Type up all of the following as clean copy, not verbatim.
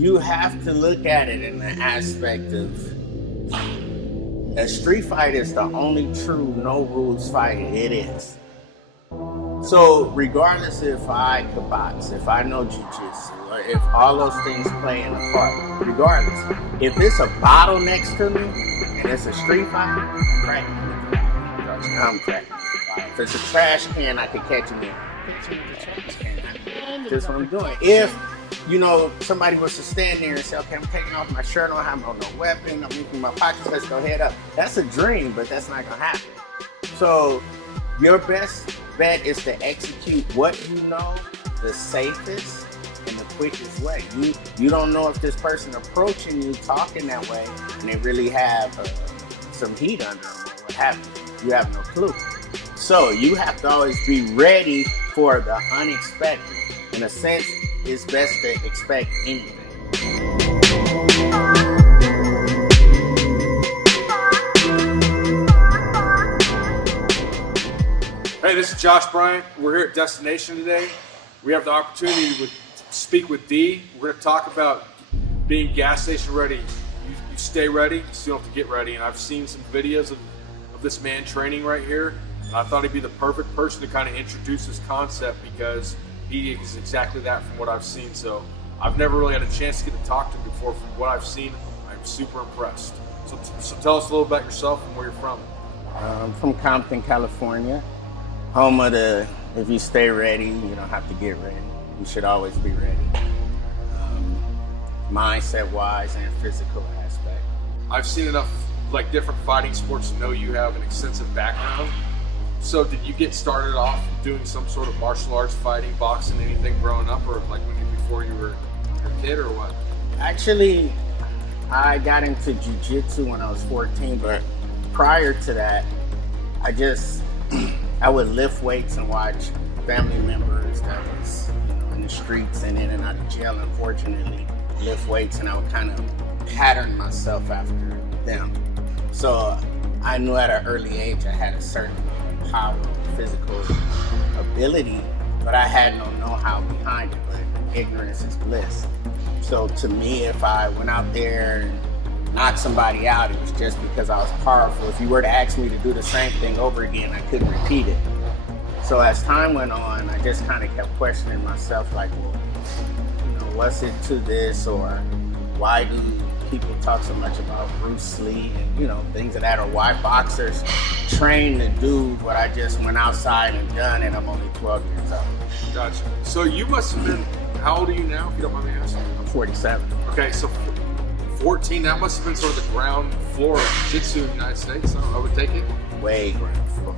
you have to look at it in the aspect of a street fight is the only true no rules fight it is. So regardless if I could box, if I know jiu-jitsu, or if all those things play in a part, regardless, if it's a bottle next to me and it's a street fight, I'm cracking it. I'm cracking it. If it's a trash can, I can catch him in. That's what I'm doing. If somebody was to stand there and say, okay, I'm taking off my shirt, I don't have no weapon, I'm emptying my pockets, let's go head up. That's a dream, but that's not gonna happen. So your best bet is to execute what you know the safest and the quickest way. You don't know if this person approaching you talking that way and they really have some heat under them or what have you. You have no clue. So you have to always be ready for the unexpected. In a sense, it's best to expect anything. Hey, this is Josh Bryant. We're here at Destination today. We have the opportunity to speak with D. We're going to talk about being gas station ready. You stay ready, so you don't have to get ready. And I've seen some videos of this man training right here. And I thought he'd be the perfect person to kind of introduce this concept because he is exactly that from what I've seen. So I've never really had a chance to get to talk to him before. From what I've seen, I'm super impressed. So tell us a little about yourself and where you're from. I'm from Compton, California. Home of the, if you stay ready, you don't have to get ready. You should always be ready. Mindset-wise and physical aspect. I've seen enough different fighting sports to know you have an extensive background. So did you get started off doing some sort of martial arts, fighting, boxing, anything growing up, or before you were a kid, or what? Actually, I got into jiu-jitsu when I was 14, but prior to that, I would lift weights and watch family members that was in the streets and in and out of jail, unfortunately, lift weights, and I would kind of pattern myself after them. So I knew at an early age I had a certain power, physical ability, but I had no know-how behind it, but ignorance is bliss. So to me, if I went out there and knocked somebody out, it was just because I was powerful. If you were to ask me to do the same thing over again, I couldn't repeat it. So as time went on, I just kind of kept questioning myself, like, well, what's it to this, or why do people talk so much about Bruce Lee and things of that, or why boxers train to do what I just went outside and done, and I'm only 12 years old. Gotcha. So you must have been, how old are you now, if you don't mind me asking? I'm 47. Okay, so 14, that must have been sort of the ground floor of jiu-jitsu in the United States, I would take it? Way ground floor.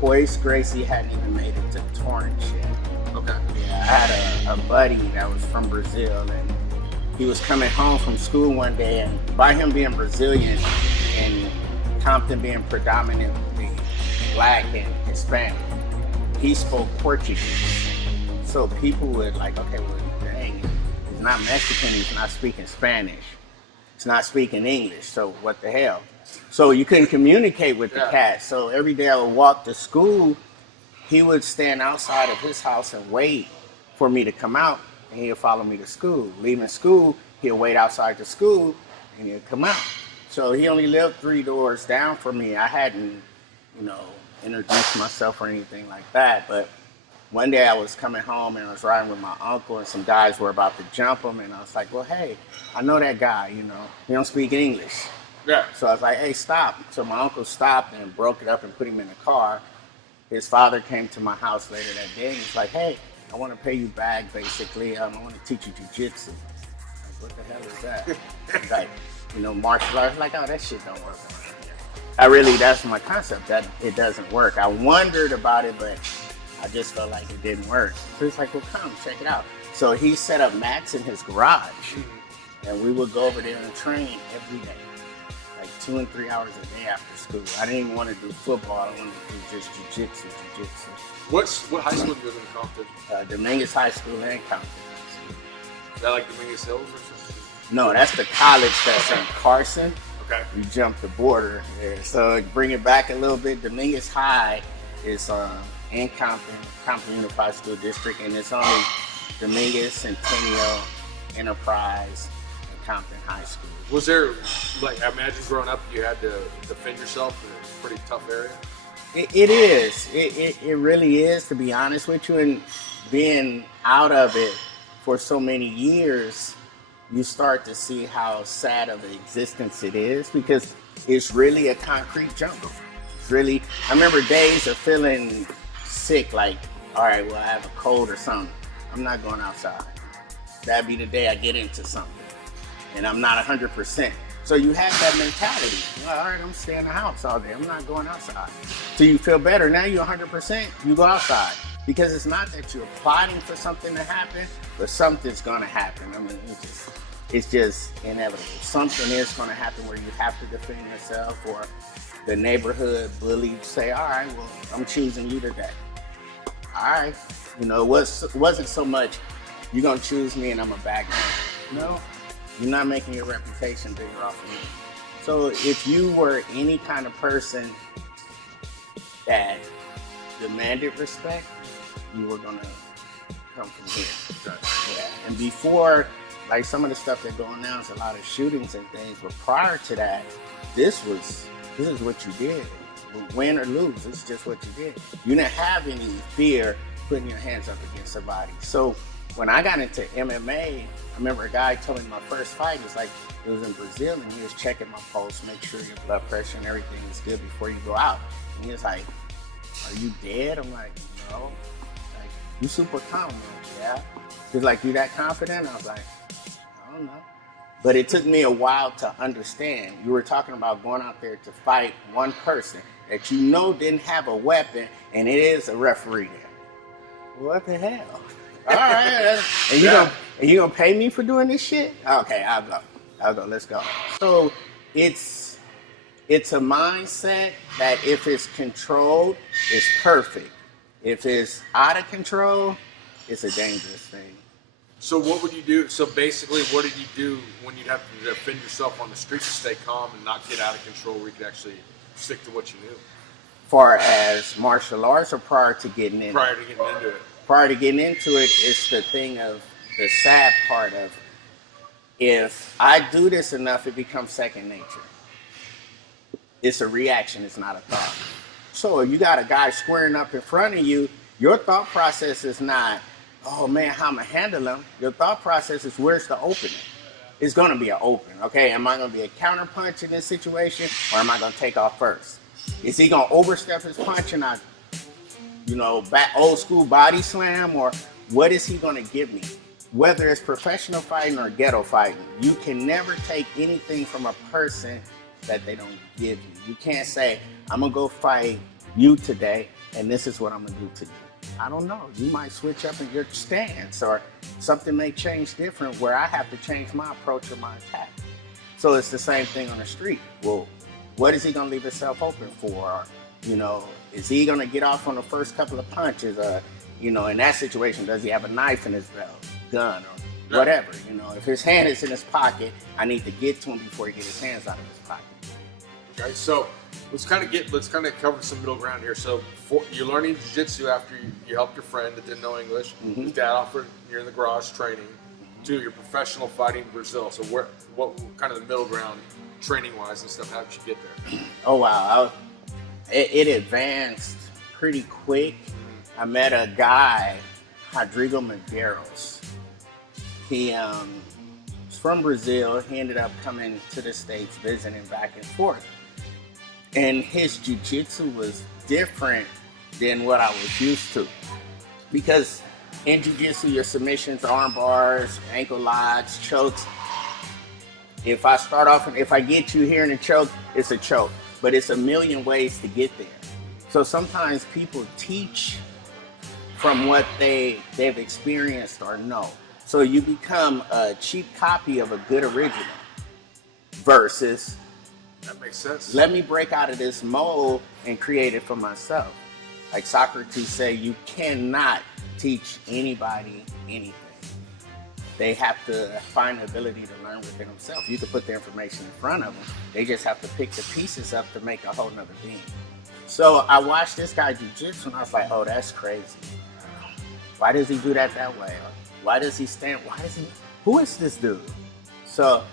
Royce Gracie hadn't even made it to Torrance yet. Okay. Yeah, I had a buddy that was from Brazil, and he was coming home from school one day, and by him being Brazilian and Compton being predominantly black and Hispanic, he spoke Portuguese. So people would okay, well, dang, he's not Mexican, he's not speaking Spanish, he's not speaking English, so what the hell? So you couldn't communicate with the cat. So every day I would walk to school, he would stand outside of his house and wait for me to come out, and he'd follow me to school. Leaving school, he'd wait outside the school, and he'd come out. So he only lived 3 doors down from me. I hadn't, introduced myself or anything like that. But one day I was coming home and I was riding with my uncle, and some guys were about to jump him, and I was like, well, hey, I know that guy, he don't speak English. Yeah. So I was like, hey, stop. So my uncle stopped and broke it up and put him in the car. His father came to my house later that day, and he's like, hey, I want to pay you back, basically. I want to teach you jiu-jitsu. Like, what the hell is that? He's like, martial arts. Like, oh, that shit don't work around here. That's my concept, that it doesn't work. I wondered about it, but I just felt like it didn't work. So he's like, well, come, check it out. So he set up mats in his garage, and we would go over there and train every day. 2 and 3 hours a day after school. I didn't even want to do football. I wanted to do just jiu-jitsu. What high school do you live in Compton? Dominguez High School and Compton. Is that Dominguez Hills or something? No, that's the college that's in Carson. Okay. You jump the border there. So bring it back a little bit. Dominguez High is in Compton Unified School District, and it's only Dominguez, Centennial, Enterprise, and Compton High School. Was there, like, I imagine growing up, you had to defend yourself in a pretty tough area? It is. It really is, to be honest with you. And being out of it for so many years, you start to see how sad of an existence it is, because it's really a concrete jungle. It's really, I remember days of feeling sick, like, all right, well, I have a cold or something. I'm not going outside. That'd be the day I get into something. And I'm not 100%. So you have that mentality. Well, all right, I'm staying in the house all day. I'm not going outside. So you feel better. Now you're 100%, you go outside. Because it's not that you're plotting for something to happen, but something's going to happen. I mean, it's just inevitable. Something is going to happen where you have to defend yourself, or the neighborhood bully say, all right, well, I'm choosing you today. All right. You know, it wasn't so much, you're going to choose me and I'm a bad guy. No, you're not making your reputation bigger off of me. So if you were any kind of person that demanded respect, you were going to come from here. Yeah. And before, like some of the stuff that's going on, is a lot of shootings and things, but prior to that, this is what you did. Win or lose, it's just what you did. You didn't have any fear putting your hands up against somebody. So when I got into MMA, I remember a guy told me my first fight was like, it was in Brazil, and he was checking my pulse, make sure your blood pressure and everything is good before you go out. And he was like, are you dead? I'm like, no. Like, you super calm, yeah? He's like, you that confident? I was like, I don't know. But it took me a while to understand. You were talking about going out there to fight one person that you know didn't have a weapon, and it is a referee there. What the hell? All right, and you gonna pay me for doing this shit? Okay, I'll go. Let's go. So it's a mindset that if it's controlled, it's perfect. If it's out of control, it's a dangerous thing. So what would you do? So basically, what did you do when you'd have to defend yourself on the streets to stay calm and not get out of control, where you could actually stick to what you knew? Far as martial arts, or prior to getting into Prior to getting into it. Prior to getting into it, it's the thing of the sad part of, if I do this enough, it becomes second nature. It's a reaction, it's not a thought. So if you got a guy squaring up in front of you, your thought process is not, oh man, how I'm gonna handle him. Your thought process is, where's the opening? It's gonna be an open, okay? Am I gonna be a counter punch in this situation, or am I gonna take off first? Is he gonna overstep his punch and back old school body slam, or what is he gonna give me? Whether it's professional fighting or ghetto fighting, you can never take anything from a person that they don't give you. You can't say, I'm gonna go fight you today, and this is what I'm gonna do to you. I don't know. You might switch up in your stance, or something may change different where I have to change my approach or my attack. So it's the same thing on the street. Well, what is he going to leave himself open for? Is he going to get off on the first couple of punches? In that situation, does he have a knife in his belt, gun, or whatever? If his hand is in his pocket, I need to get to him before he gets his hands out of his pocket. Okay, so let's kind of cover some middle ground here. So you're learning jiu-jitsu after you helped your friend that didn't know English. Mm-hmm. His dad offered, you're in the garage training. Mm-hmm. To your professional fighting in Brazil. So what kind of the middle ground training wise and stuff, how did you get there? Oh wow, it advanced pretty quick. I met a guy, Rodrigo Medeiros. He was from Brazil. He ended up coming to the States, visiting back and forth. And his jiu-jitsu was different than what I was used to. Because in jiu-jitsu, your submissions, arm bars, ankle locks, chokes. If I get you here in a choke, it's a choke. But it's a million ways to get there. So sometimes people teach from what they've experienced or know. So you become a cheap copy of a good original versus, that makes sense. Let me break out of this mold and create it for myself. Like Socrates said, you cannot teach anybody anything. They have to find the ability to learn within themselves. You can put the information in front of them. They just have to pick the pieces up to make a whole nother being. So I watched this guy jiu-jitsu and I was like, oh, that's crazy. Why does he do that way? Why does he stand? who is this dude? So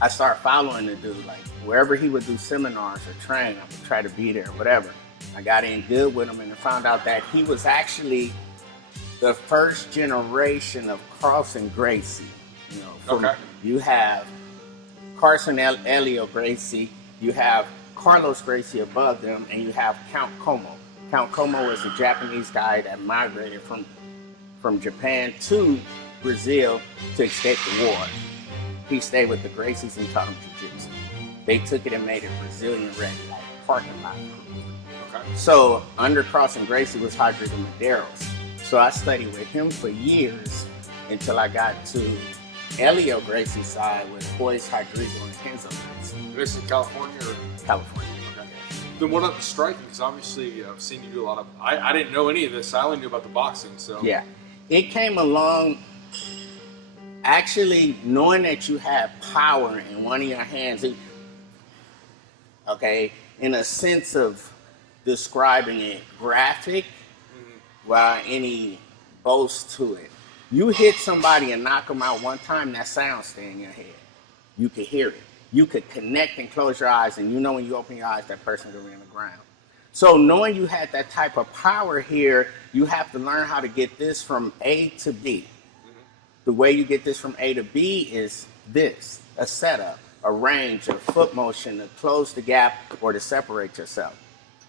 I started following the dude. Like wherever he would do seminars or train, I would try to be there, whatever. I got in good with him and found out that he was actually the first generation of Carlson Gracie. You know, you have Carson Elio Gracie, you have Carlos Gracie above them, and you have Count Como. Count Como is a Japanese guy that migrated from Japan to Brazil to escape the war. He stayed with the Gracies and taught them jiu-jitsu. They took it and made it Brazilian ready, like parking lot proof. Okay. So under Carlson Gracie was Rodrigo Medeiros. So I studied with him for years until I got to Elio Gracie's side with Boyce Rodrigo and Kenzo Gracie. This in California or? California. Okay. Then what about the striking? Because obviously I've seen you do a lot of. I didn't know any of this. I only knew about the boxing. So yeah, it came along. Actually, knowing that you have power in one of your hands, okay, in a sense of describing it graphic, without any boast to it. You hit somebody and knock them out one time, that sound stay in your head. You could hear it. You could connect and close your eyes, and you know when you open your eyes, that person will be on the ground. So knowing you had that type of power here, you have to learn how to get this from A to B. The way you get this from A to B is this, a setup, a range, a foot motion to close the gap or to separate yourself.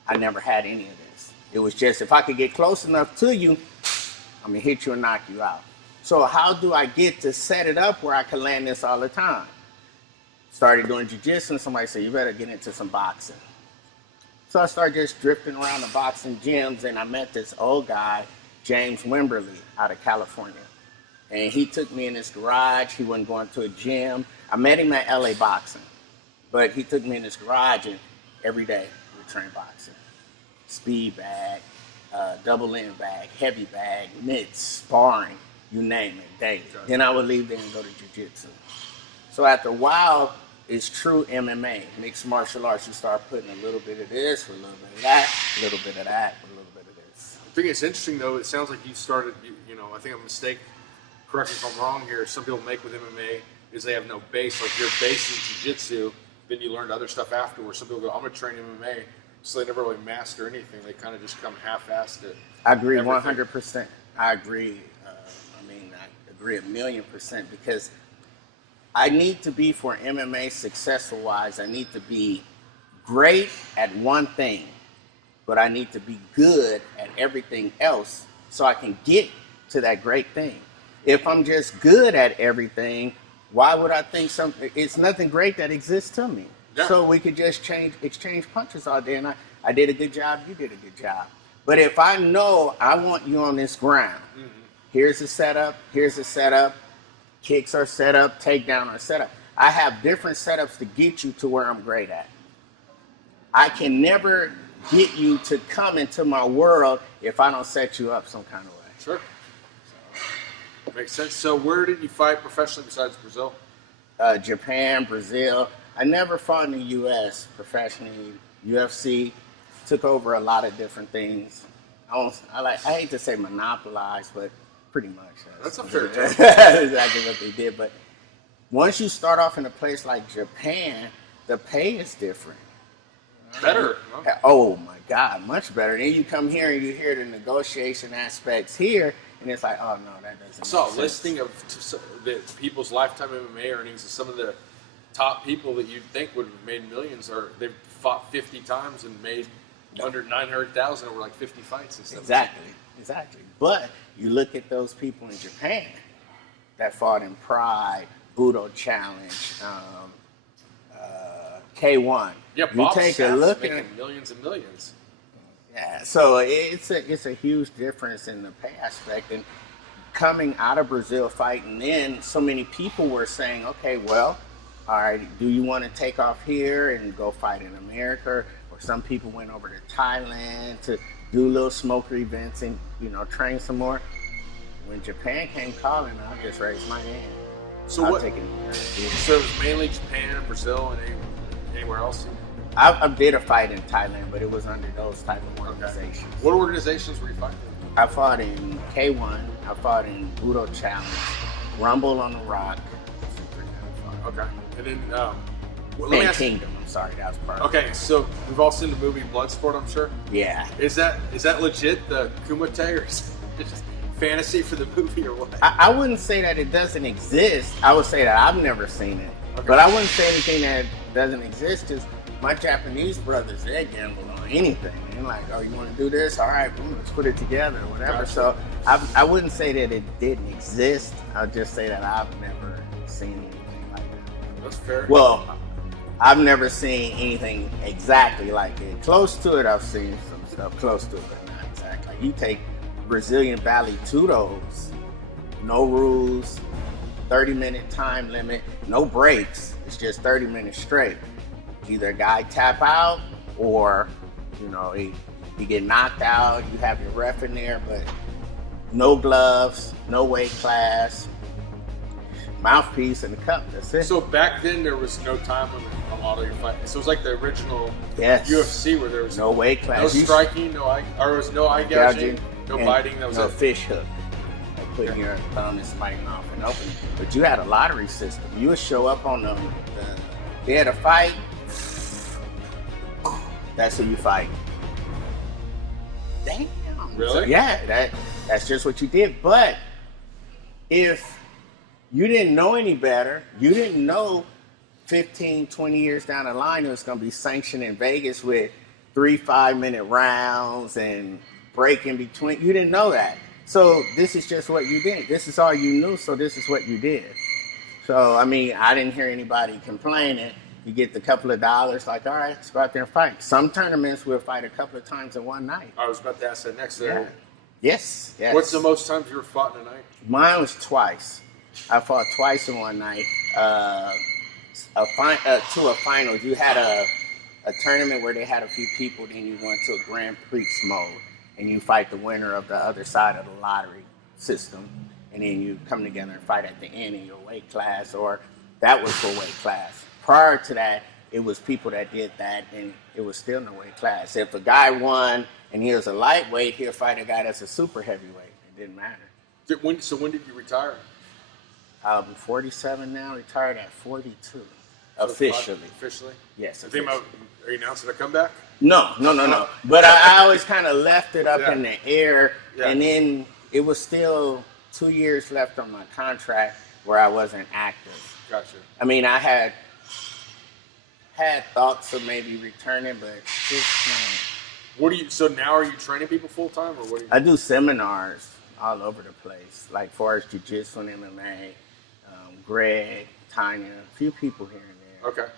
I never had any of this. It was just, if I could get close enough to you, I'm gonna hit you and knock you out. So how do I get to set it up where I can land this all the time? Started doing jiu-jitsu and somebody said, you better get into some boxing. So I started just drifting around the boxing gyms and I met this old guy, James Wimberly, out of California. And he took me in his garage. He wasn't going to a gym. I met him at LA Boxing, but he took me in his garage and every day we train boxing. Speed bag, double end bag, heavy bag, mitts, sparring, you name it, daily. Then I would leave there and go to jiu-jitsu. So after a while, it's true MMA, mixed martial arts. You start putting a little bit of this, a little bit of that, a little bit of that, a little bit of this. I think it's interesting though. It sounds like you started. I think I'm a mistake. Correct me if I'm wrong here. Some people make with MMA is they have no base. Like your base is jiu-jitsu, then you learned other stuff afterwards. Some people go, I'm going to train MMA, so they never really master anything. They kind of just come half-assed it. I agree 100%. I agree. I agree 1,000,000% because I need to be, for MMA successful-wise, I need to be great at one thing, but I need to be good at everything else so I can get to that great thing. If I'm just good at everything, why would I think something? It's nothing great that exists to me. Yeah. So we could just exchange punches all day, and I did a good job, you did a good job. But if I know I want you on this ground, here's the setup, kicks are set up, takedown are set up. I have different setups to get you to where I'm great at. I can never get you to come into my world if I don't set you up some kind of way. Sure. Makes sense. So where did you fight professionally besides Brazil? Japan, Brazil. I never fought in the U.S. professionally. UFC took over a lot of different things. I hate to say monopolized, but pretty much. That's a fair term. That's exactly what they did. But once you start off in a place like Japan, the pay is different. Better. Huh? Oh my God, much better. Then you come here and you hear the negotiation aspects here, and it's like, oh no, that doesn't. I saw a listing of the people's lifetime MMA earnings of some of the top people that you'd think would have made millions, or they've fought 50 times and made under 900,000 over like 50 fights and stuff. Exactly. But you look at those people in Japan that fought in Pride, Budo Challenge, K1. Yeah, you Bob take Sapp's a look making at millions and millions. Yeah, so it's a huge difference in the pay aspect. And coming out of Brazil fighting in, so many people were saying, okay, well, all right, do you want to take off here and go fight in America? Or some people went over to Thailand to do little smoker events and, train some more. When Japan came calling, I just raised my hand. So I'll what? take it. So it was mainly Japan, Brazil, and anywhere else? I did a fight in Thailand, but it was under those type of organizations. Okay. What organizations were you fighting in? I fought in K1. I fought in Budo Challenge. Rumble on the Rock. Okay. And then, let me And ask Kingdom. I'm sorry, that was part. Okay, so we've all seen the movie Bloodsport, I'm sure. Yeah. Is that legit, the Kumite, or is it just fantasy for the movie, or what? I wouldn't say that it doesn't exist. I would say that I've never seen it. Okay. But I wouldn't say anything that doesn't exist because my Japanese brothers, they gamble on anything. They're like, oh, you want to do this? All right, boom, let's put it together or whatever. Gotcha. So I wouldn't say that it didn't exist. I'll just say that I've never seen anything like that. That's fair. Well, I've never seen anything exactly like it. Close to it, I've seen some stuff close to it, but not exactly. You take Brazilian Valley Tudos, no rules, 30-minute time limit, no breaks. It's just 30 minutes straight. Either a guy tap out or, you get knocked out, you have your ref in there, but no gloves, no weight class, mouthpiece and the cup, that's it. So back then there was no time limit on all of your fights. So it was like the original Yes. UFC where there was No weight class. no striking, no eye, or there was no eye gouging, no and biting. That was no it. fish hook. Like putting your thumb and spiking off and open. But you had a lottery system. You would show up on they had a fight. That's who you fight. Damn. Really? So, yeah, that's just what you did. But if you didn't know any better, you didn't know 15, 20 years down the line it was going to be sanctioned in Vegas with 3 5-minute rounds and break in between. You didn't know that. So this is just what you did. This is all you knew, so this is what you did. So, I mean, I didn't hear anybody complaining. You get the couple of dollars, like, all right, let's go out there and fight. Some tournaments we'll fight a couple of times in one night. I was about to ask that next. Yeah. Yes. What's the most times you ever fought in a night? Mine was twice. I fought twice in one night. To a final. You had a tournament where they had a few people, then you went to a Grand Prix mode, and you fight the winner of the other side of the lottery system, and then you come together and fight at the end in your weight class, or that was for weight class. Prior to that, it was people that did that, and it was still no weight class. If a guy won and he was a lightweight, he'll fight a guy that's a super heavyweight. It didn't matter. So when did you retire? I'm 47 now, retired at 42. So Officially. Officially? Yes, Are you officially. announcing a comeback? No. But I always kind of left it up Yeah. in the air, Yeah. and then it was still 2 years left on my contract where I wasn't active. Gotcha. I mean, I had thoughts of maybe returning, but just, So now are you training people full time, or what? I do seminars all over the place, like far as jiu-jitsu and MMA, Greg, Tanya, a few people here and there. Okay.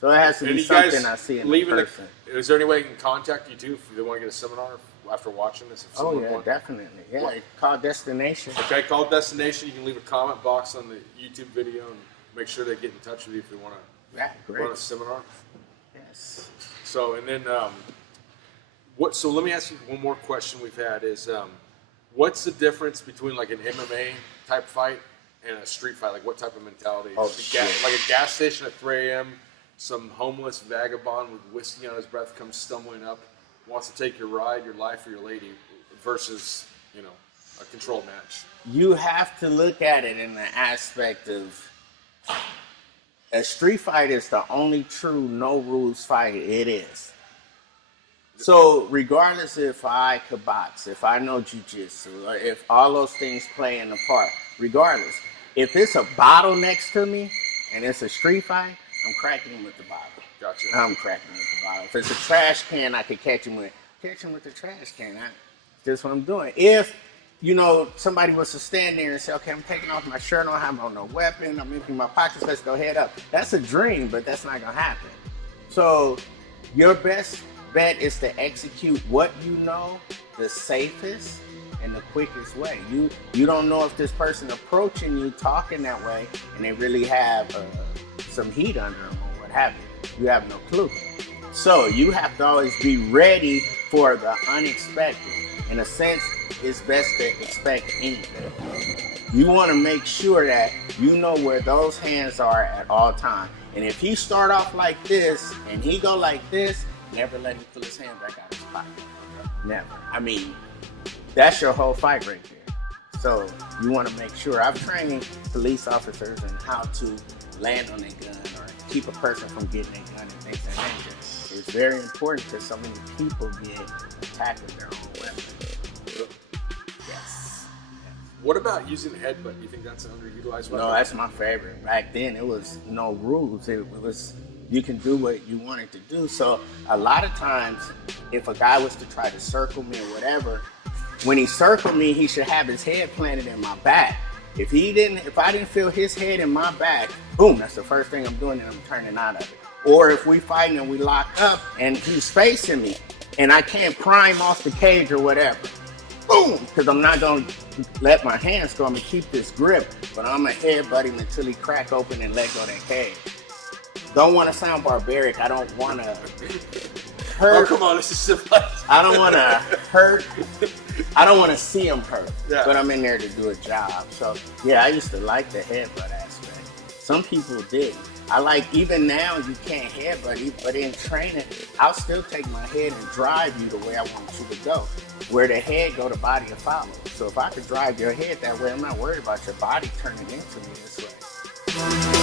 So it has to And be you guys something I see in leaving person. Is there any way you can contact you too if they want to get a seminar after watching this? If Oh someone yeah, wants- definitely. Yeah, What? it's called Destination. Okay, call Destination. You can leave a comment box on the YouTube video and make sure they get in touch with you if they want Yeah, to great. run a seminar. Yes. So, and then So let me ask you one more question we've had is, what's the difference between like an MMA type fight and a street fight? Like what type of mentality? Oh, Like shit. like a gas station at 3 a.m., some homeless vagabond with whiskey on his breath comes stumbling up, wants to take your ride, your life, or your lady, versus, a controlled match. You have to look at it in the aspect of a street fight is the only true no rules fight it is. So regardless if I could box, if I know jiu-jitsu, or if all those things play in the part, regardless, if it's a bottle next to me and it's a street fight, I'm cracking him with the bottle. Gotcha. I'm cracking him with the bottle. If it's a trash can, I could catch him with the trash can. That's what I'm doing. If somebody was to stand there and say, okay, I'm taking off my shirt, I don't have on no weapon, I'm emptying my pockets, let's go head up. That's a dream, but that's not gonna happen. So your best bet is to execute what you know the safest and the quickest way. You don't know if this person approaching you talking that way and they really have some heat under them or what have you. You have no clue. So you have to always be ready for the unexpected. In a sense, it's best to expect anything. You want to make sure that you know where those hands are at all times. And if he start off like this and he go like this, never let him pull his hand back out of his pocket. Never. I mean, that's your whole fight right there. So you want to make sure. I've trained police officers in how to land on a gun or keep a person from getting a gun and things of that nature. It's very important because so many people get attacked with their own weapon. Yes. What about using the headbutt? Do you think that's an underutilized weapon? No, that's my favorite. Back then, it was no rules. It was, you can do what you wanted to do. So a lot of times, if a guy was to try to circle me or whatever, when he circled me, he should have his head planted in my back. If I didn't feel his head in my back, boom, that's the first thing I'm doing and I'm turning out of it. Or if we fighting and we lock up and he's facing me and I can't prime off the cage or whatever, boom, because I'm not going to let my hands go. I'm going to keep this grip, but I'm going to headbutt him until he crack open and let go of that cage. Don't want to sound barbaric. I don't want to hurt. Oh, come on, this is civilized. I don't want to hurt. I don't want to see him hurt, Yeah. but I'm in there to do a job. So, yeah, I used to like the headbutt aspect. Some people didn't. I like, even now, you can't headbutt, but in training, I'll still take my head and drive you the way I want you to go. Where the head go, the body will follow. So if I could drive your head that way, I'm not worried about your body turning into me this way.